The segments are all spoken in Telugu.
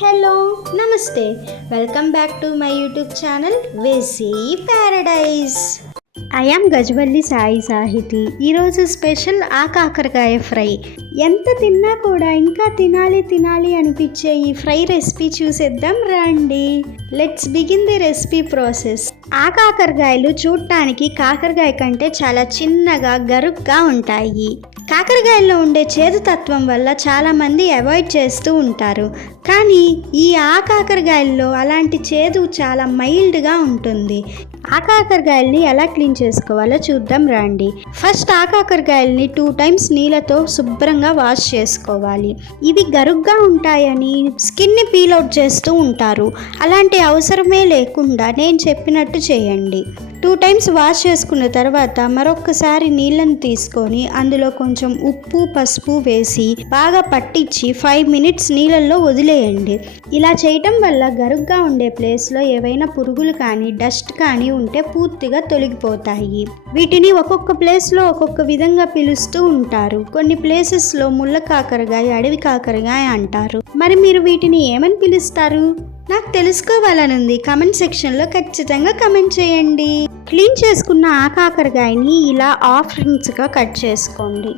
Hello namaste welcome back to my YouTube channel వేసీ paradise. I am Gajavalli Sai Sahiti. ఈరోజు స్పెషల్ కాకరకాయ ఫ్రై. ఎంత తిన్నా కూడా ఇంకా తినాలి అనిపించే ఈ ఫ్రై రెసిపీ చూసేద్దాం రండి. Let's begin the recipe process. కాకరకాయలు చూడటానికి కాకరకాయ కంటే చాలా చిన్నగా గరుగ్గా ఉంటాయి. కాకరకాయల్లో ఉండే చేదు తత్వం వల్ల చాలామంది అవాయిడ్ చేస్తూ ఉంటారు. కానీ ఈ కాకరకాయల్లో అలాంటి చేదు చాలా మైల్డ్గా ఉంటుంది. కాకరకాయల్ని ఎలా క్లీన్ చేసుకోవాలో చూద్దాం రండి. ఫస్ట్ కాకరకాయల్ని 2 times నీళ్ళతో శుభ్రంగా వాష్ చేసుకోవాలి. ఇవి గరుగ్గా ఉంటాయని స్కిన్ని పీల్ అవుట్ చేస్తూ ఉంటారు. అలాంటి అవసరమే లేకుండా నేను చెప్పినట్టు చేయండి. 2 times వాష్ చేసుకున్న తర్వాత మరొకసారి నీళ్ళను తీసుకొని అందులో కొంచెం ఉప్పు పసుపు వేసి బాగా పట్టించి 5 minutes నీళ్ళల్లో వదిలేయండి. ఇలా చేయటం వల్ల గరుగ్గా ఉండే ప్లేస్లో ఏవైనా పురుగులు కానీ డస్ట్ కానీ ఉంటే పూర్తిగా తొలగిపోతాయి. వీటిని ఒక్కొక్క ప్లేస్లో ఒక్కొక్క విధంగా పిలుస్తూ ఉంటారు. కొన్ని ప్లేసెస్లో ముళ్ళ కాకరకాయ, అడవి కాకరకాయ అంటారు. మరి మీరు వీటిని ఏమని పిలుస్తారు? నాకు తెలుసుకోవాలనుంది. కమెంట్ సెక్షన్లో ఖచ్చితంగా కమెంట్ చేయండి. క్లీన్ చేసుకున్న కాకరకాయని ఇలా హాఫ్ రింగ్స్గా కట్ చేసుకోండి.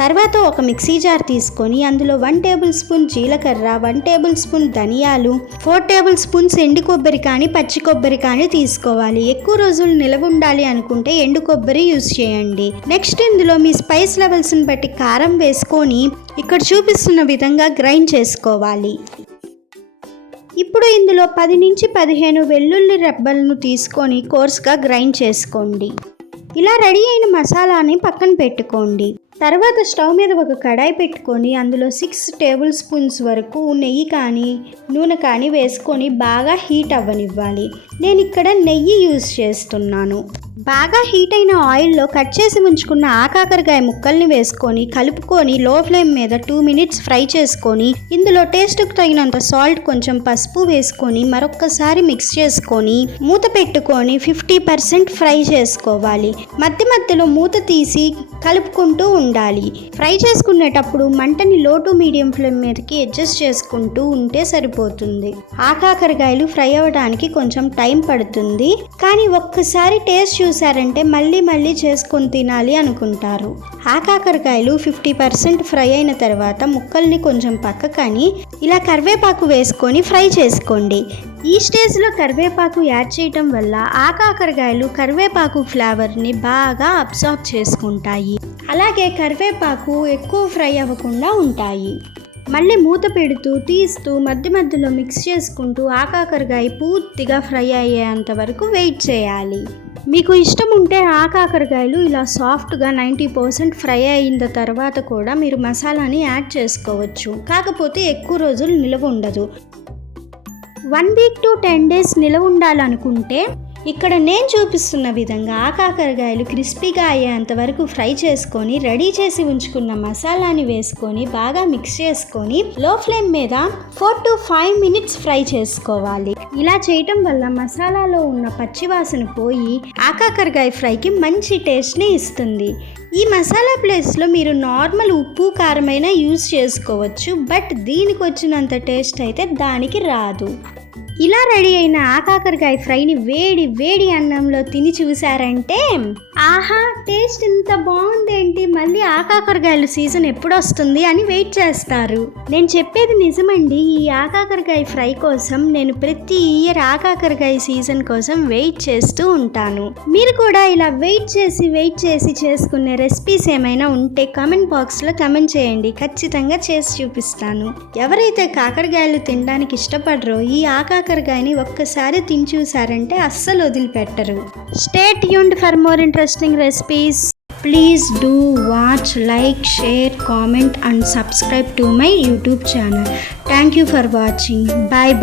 తర్వాత ఒక మిక్సీ జార్ తీసుకొని అందులో 1 tablespoon జీలకర్ర, 1 tablespoon ధనియాలు, 4 tablespoons ఎండు కొబ్బరి కానీ పచ్చి కొబ్బరి కానీ తీసుకోవాలి. ఎక్కువ రోజులు నిలవ ఉండాలి అనుకుంటే ఎండు కొబ్బరి యూజ్ చేయండి. నెక్స్ట్ ఇందులో మీ స్పైస్ లెవెల్స్ని బట్టి కారం వేసుకొని ఇక్కడ చూపిస్తున్న విధంగా గ్రైండ్ చేసుకోవాలి. ఇప్పుడు ఇందులో 10 నుంచి 15 వెల్లుల్లి రెబ్బలను తీసుకొని కోర్స్గా గ్రైండ్ చేసుకోండి. ఇలా రెడీ అయిన మసాలాని పక్కన పెట్టుకోండి. తర్వాత స్టవ్ మీద ఒక కడాయి పెట్టుకొని అందులో 6 tablespoons వరకు నెయ్యి కానీ నూనె కానీ వేసుకొని బాగా హీట్ అవ్వనివ్వాలి. నేను ఇక్కడ నెయ్యి యూజ్ చేస్తున్నాను. బాగా హీట్ అయిన ఆయిల్లో కట్ చేసి ఉంచుకున్న కాకరకాయ ముక్కల్ని వేసుకొని కలుపుకొని లో ఫ్లేమ్ మీద 2 minutes ఫ్రై చేసుకొని ఇందులో టేస్ట్కి తగినంత సాల్ట్, కొంచెం పసుపు వేసుకొని మరొక్కసారి మిక్స్ చేసుకొని మూత పెట్టుకొని 50% ఫ్రై చేసుకోవాలి. మధ్యలో మూత తీసి కలుపుకుంటూ ఉండాలి. ఫ్రై చేసుకునేటప్పుడు మంటని లో టు మీడియం ఫ్లేమ్ మీదకి అడ్జస్ట్ చేసుకుంటూ ఉంటే సరిపోతుంది. కాకరకాయలు ఫ్రై అవ్వడానికి కొంచెం టైం పడుతుంది. కానీ ఒక్కసారి టేస్ట్ చూసారంటే మళ్ళీ చేసుకొని తినాలి అనుకుంటారు. కాకరకాయలు 50% ఫ్రై అయిన తర్వాత ముక్కల్ని కొంచెం పక్కకని ఇలా కరివేపాకు వేసుకొని ఫ్రై చేసుకోండి. ఈ స్టేజ్లో కరివేపాకు యాడ్ చేయటం వల్ల కాకరకాయలు కరివేపాకు ఫ్లేవర్ని బాగా అబ్సార్బ్ చేసుకుంటాయి. అలాగే కరివేపాకు ఎక్కువ ఫ్రై అవ్వకుండా ఉంటాయి. మళ్ళీ మూత పెడుతూ తీస్తూ మధ్యలో మిక్స్ చేసుకుంటూ కాకరకాయ పూర్తిగా ఫ్రై అయ్యేంత వరకు వెయిట్ చేయాలి. మీకు ఇష్టం ఉంటే కాకరకాయలు ఇలా సాఫ్ట్గా 90% ఫ్రై అయిన తర్వాత కూడా మీరు మసాలాని యాడ్ చేసుకోవచ్చు. కాకపోతే ఎక్కువ రోజులు నిలవ ఉండదు. 1 week to 10 days నిలవ ఉండాలనుకుంటే ఇక్కడ నేను చూపిస్తున్న విధంగా కాకరకాయలు క్రిస్పీగా అయ్యేంత వరకు ఫ్రై చేసుకొని రెడీ చేసి ఉంచుకున్న మసాలాని వేసుకొని బాగా మిక్స్ చేసుకొని లో ఫ్లేమ్ మీద 4 to 5 minutes ఫ్రై చేసుకోవాలి. ఇలా చేయటం వల్ల మసాలాలో ఉన్న పచ్చివాసన పోయి కాకరకాయ ఫ్రైకి మంచి టేస్ట్ని ఇస్తుంది. ఈ మసాలా ప్లేస్లో మీరు నార్మల్ ఉప్పు కారమైనా యూజ్ చేసుకోవచ్చు. బట్ దీనికి వచ్చినంత టేస్ట్ అయితే దానికి రాదు. ఇలా రెడీ అయిన కాకరకాయ ఫ్రైని వేడి అన్నంలో తిని చూసారంటే ఆహా టేస్ట్ ఇంత బాగుందేంటి, మళ్ళీ కాకరకాయల సీజన్ ఎప్పుడు వస్తుంది అని వెయిట్ చేస్తారు. నేను చెప్పేది నిజమండి. ఈ కాకరకాయ ఫ్రై కోసం నేను ప్రతి ఇయర్ కాకరకాయ సీజన్ కోసం వెయిట్ చేస్తూ ఉంటాను. మీరు కూడా ఇలా వెయిట్ చేసి చేసుకునే రెసిపీస్ ఏమైనా ఉంటే కామెంట్ బాక్స్లో కామెంట్ చేయండి. ఖచ్చితంగా చేసి చూపిస్తాను. ఎవరైతే కాకరకాయలు తినడానికి ఇష్టపడరో ఈ కాకరకాయని ఒక్కసారి తిని చూసారంటే అస్సలు వదిలిపెట్టరు. Stay tuned for more interesting recipes. Please do watch, like, share, comment and subscribe to my YouTube channel. Thank you for watching. Bye.